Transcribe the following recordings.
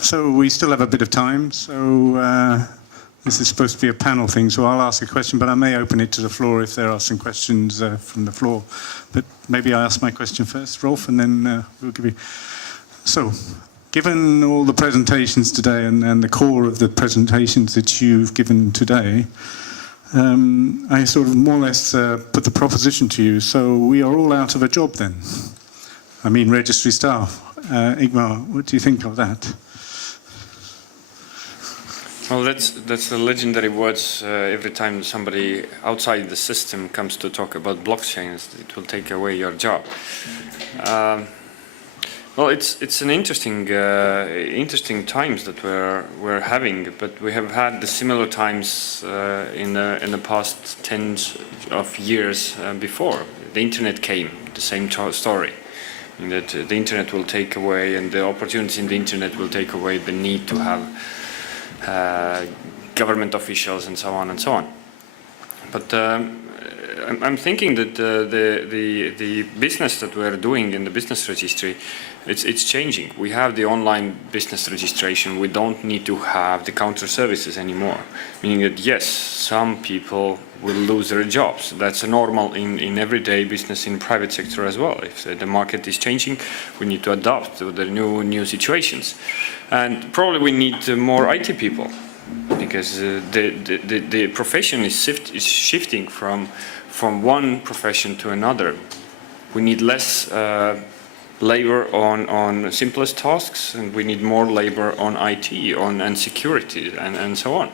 So we still have a bit of time. So this is supposed to be a panel thing. So I'll ask a question, but I may open it to the floor if there are some questions from the floor. But maybe I ask my question first, Rolf, and then we'll give you. So, given all the presentations today and the core of the presentations that you've given today, I sort of more or less put the proposition to you. So we are all out of a job then. I mean, registry staff. Igmar, what do you think of that? Well, that's the legendary words every time somebody outside the system comes to talk about blockchains. It will take away your job. Well, it's an interesting times that we're having, but we have had the similar times in the past tens of years before. The internet came, the same story. That the internet will take away, and the opportunities in the internet will take away the need to have government officials and so on and so on. But I'm thinking that the business that we're doing in the business registry, it's changing. We have the online business registration. We don't need to have the counter services anymore. Meaning that yes, some people will lose their jobs. That's normal in everyday business in private sector as well. If the market is changing, we need to adapt to the new situations. And probably we need more IT people, because the profession is shifting from one profession to another. We need less labor on simplest tasks, and we need more labor on IT, and security, and so on.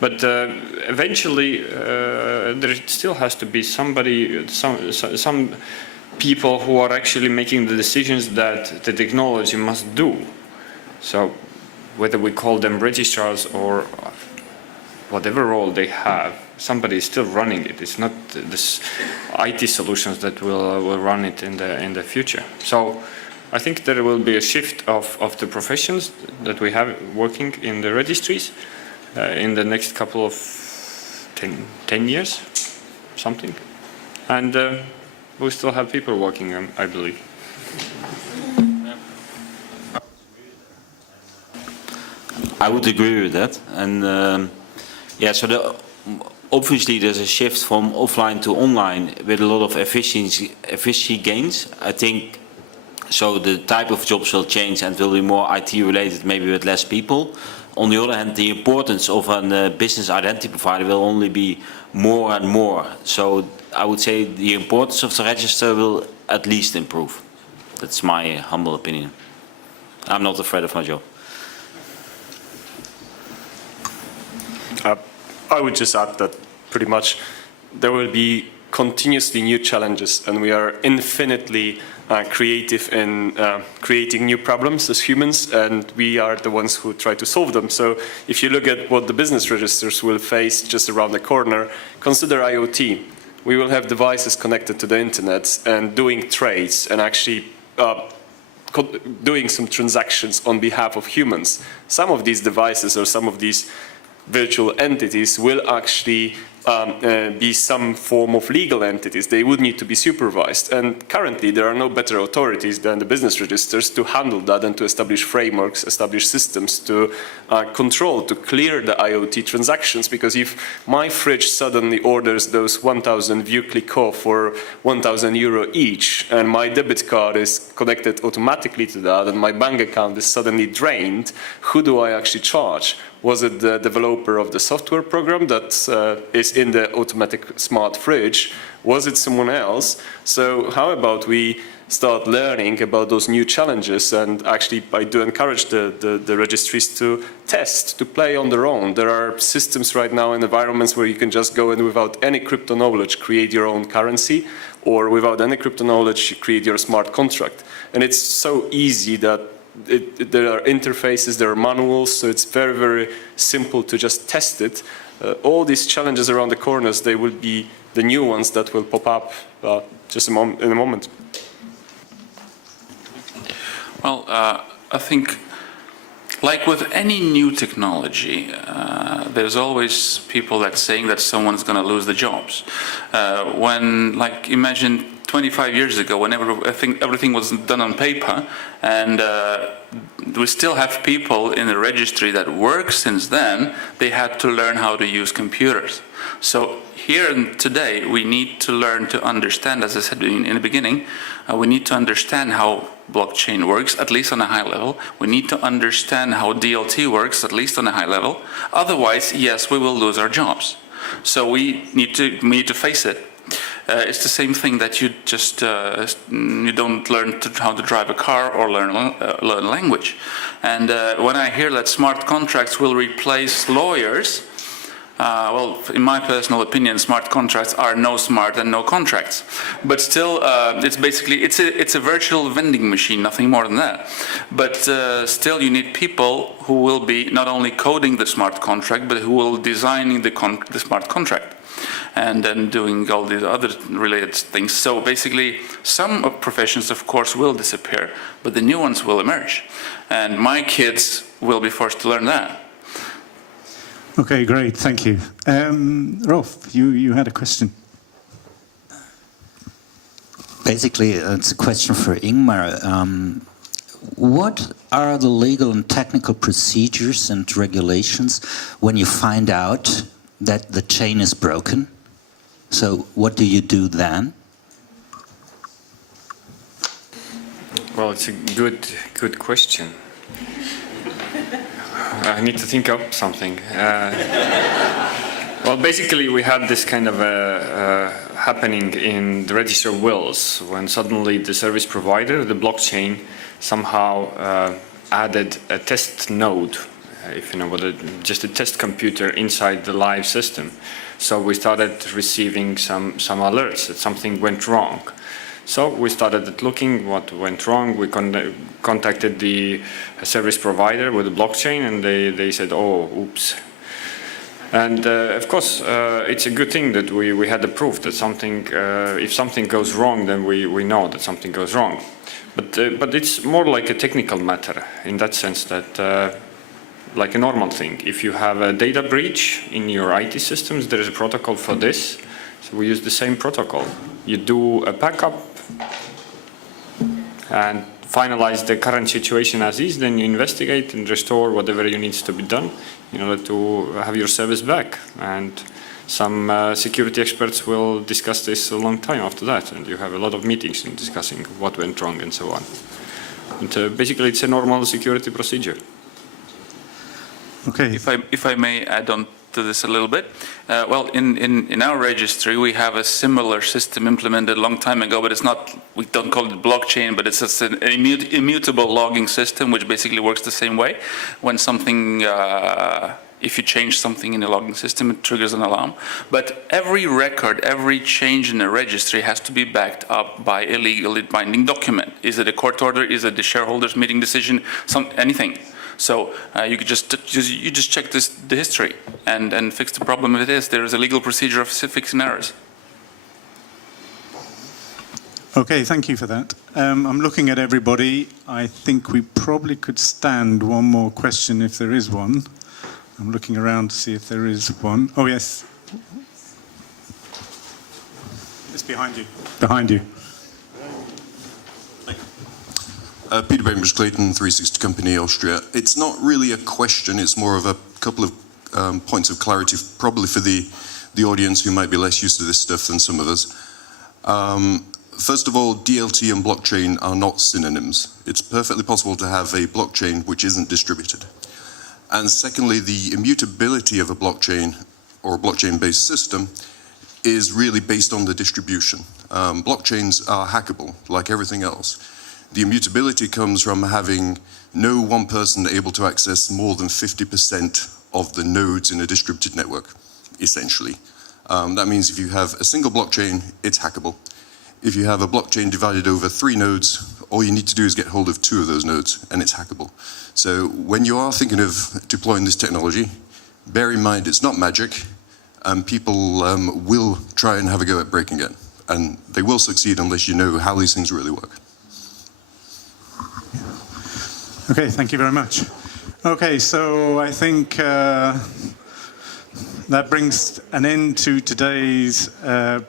But eventually, there still has to be somebody, some people who are actually making the decisions that the technology must do. So whether we call them registrars or whatever role they have, somebody is still running it. It's not this IT solutions that will run it in the future. So I think there will be a shift of the professions that we have working in the registries in the next couple of 10 years, something. And we still have people working, I believe. I would agree with that. And yeah, so obviously there's a shift from offline to online with a lot of efficiency gains. I think so the type of jobs will change and will be more IT related, maybe with less people. On the other hand, the importance of a business identity provider will only be more and more. So I would say the importance of the register will at least improve. That's my humble opinion. I'm not afraid of my job. I would just add that pretty much there will be continuously new challenges, and we are infinitely creative in creating new problems as humans, and we are the ones who try to solve them. So if you look at what the business registers will face just around the corner, consider IoT. We will have devices connected to the internet and doing trades and actually doing some transactions on behalf of humans. Some of these devices or some of these virtual entities will actually be some form of legal entities. They would need to be supervised. And currently there are no better authorities than the business registers to handle that and to establish frameworks, establish systems to control, to clear the IoT transactions. Because if my fridge suddenly orders those 1,000 view click off for €1,000 each, and my debit card is connected automatically to that, and my bank account is suddenly drained, who do I actually charge? Was it the developer of the software program that is in the automatic smart fridge? Was it someone else? So how about we start learning about those new challenges, and actually I do encourage the registries to test, to play on their own. There are systems right now in environments where you can just go and without any crypto knowledge create your own currency, or without any crypto knowledge create your smart contract. And it's so easy that there are interfaces, there are manuals, so it's very, very simple to just test it. All these challenges around the corners, they will be the new ones that will pop up just in a moment. Well, I think, like with any new technology, there's always people that saying that someone's going to lose the jobs. When, like, imagine 25 years ago, when I think everything was done on paper, and we still have people in the registry that work since then. They had to learn how to use computers. So here and today, we need to learn to understand, as I said in the beginning, we need to understand how blockchain works, at least on a high level. We need to understand how DLT works, at least on a high level. Otherwise, yes, we will lose our jobs. So we need to face it. It's the same thing that you just you don't learn how to drive a car or learn language. And when I hear that smart contracts will replace lawyers, well, in my personal opinion, smart contracts are no smart and no contracts. But still, it's basically it's a virtual vending machine, nothing more than that. But still, you need people who will be not only coding the smart contract, but who will designing the smart contract, and then doing all these other related things. So basically, some professions, of course, will disappear, but the new ones will emerge, and my kids will be forced to learn that. Okay, great, thank you. Rolf, you had a question. Basically, it's a question for Ingmar. What are the legal and technical procedures and regulations when you find out that the chain is broken? So what do you do then? Well, it's a good question. I need to think up something. Well, basically, we had this kind of happening in the register of wills when suddenly the service provider, the blockchain, somehow added a test node, if you know what, just a test computer inside the live system. So we started receiving some alerts that something went wrong. So we started looking what went wrong. We contacted the service provider with the blockchain, and they said, oh, oops. And of course, it's a good thing that we had the proof that something, if something goes wrong, then we know that something goes wrong. But it's more like a technical matter in that sense that, like a normal thing, if you have a data breach in your IT systems, there is a protocol for this. So we use the same protocol. You do a backup and finalize the current situation as is, then you investigate and restore whatever needs to be done in order to have your service back. And some security experts will discuss this a long time after that, and you have a lot of meetings in discussing what went wrong and so on. And basically, it's a normal security procedure. Okay. If I may add on to this a little bit. Well, in our registry, we have a similar system implemented a long time ago, but it's not, we don't call it blockchain, but it's just an immutable logging system, which basically works the same way. When something, if you change something in the logging system, it triggers an alarm. But every record, every change in the registry has to be backed up by a legally binding document. Is it a court order? Is it the shareholders meeting decision? Anything. So you could just check the history and fix the problem if it is. There is a legal procedure of fixing errors. Okay, thank you for that. I'm looking at everybody. I think we probably could stand one more question if there is one. I'm looking around to see if there is one. Oh, yes. It's behind you. Behind you. Peter Bainbridge-Clayton, 360 Company, Austria. It's not really a question, it's more of a couple of points of clarity, probably for the audience who might be less used to this stuff than some of us. First of all, DLT and blockchain are not synonyms. It's perfectly possible to have a blockchain which isn't distributed. And secondly, the immutability of a blockchain or a blockchain-based system is really based on the distribution. Blockchains are hackable, like everything else. The immutability comes from having no one person able to access more than 50% of the nodes in a distributed network, essentially. That means if you have a single blockchain, it's hackable. If you have a blockchain divided over 3 nodes, all you need to do is get hold of 2 of those nodes, and it's hackable. So when you are thinking of deploying this technology, bear in mind it's not magic, and people will try and have a go at breaking it. And they will succeed unless you know how these things really work. Okay, thank you very much. Okay, so I think that brings an end to today's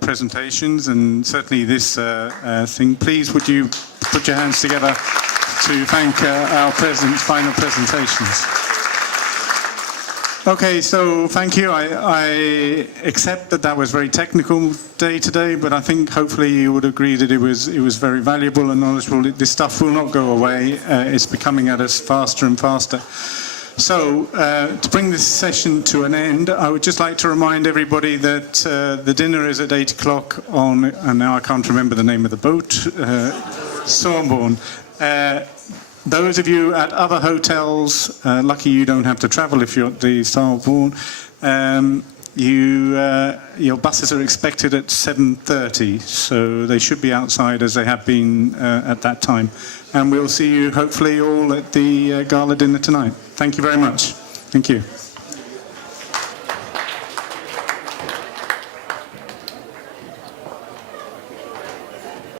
presentations and certainly this thing. Please, would you put your hands together to thank our final presentations. Okay, so thank you. I accept that was a very technical day today, but I think hopefully you would agree that it was very valuable and knowledgeable. This stuff will not go away. It's becoming at us faster and faster. So, to bring this session to an end, I would just like to remind everybody that the dinner is at 8 o'clock on, and now I can't remember the name of the boat, Sorborn. Those of you at other hotels, lucky you don't have to travel if you're at the Sorborn, your buses are expected at 7:30, so they should be outside as they have been at that time. And we'll see you hopefully all at the gala dinner tonight. Thank you very much. Thank you.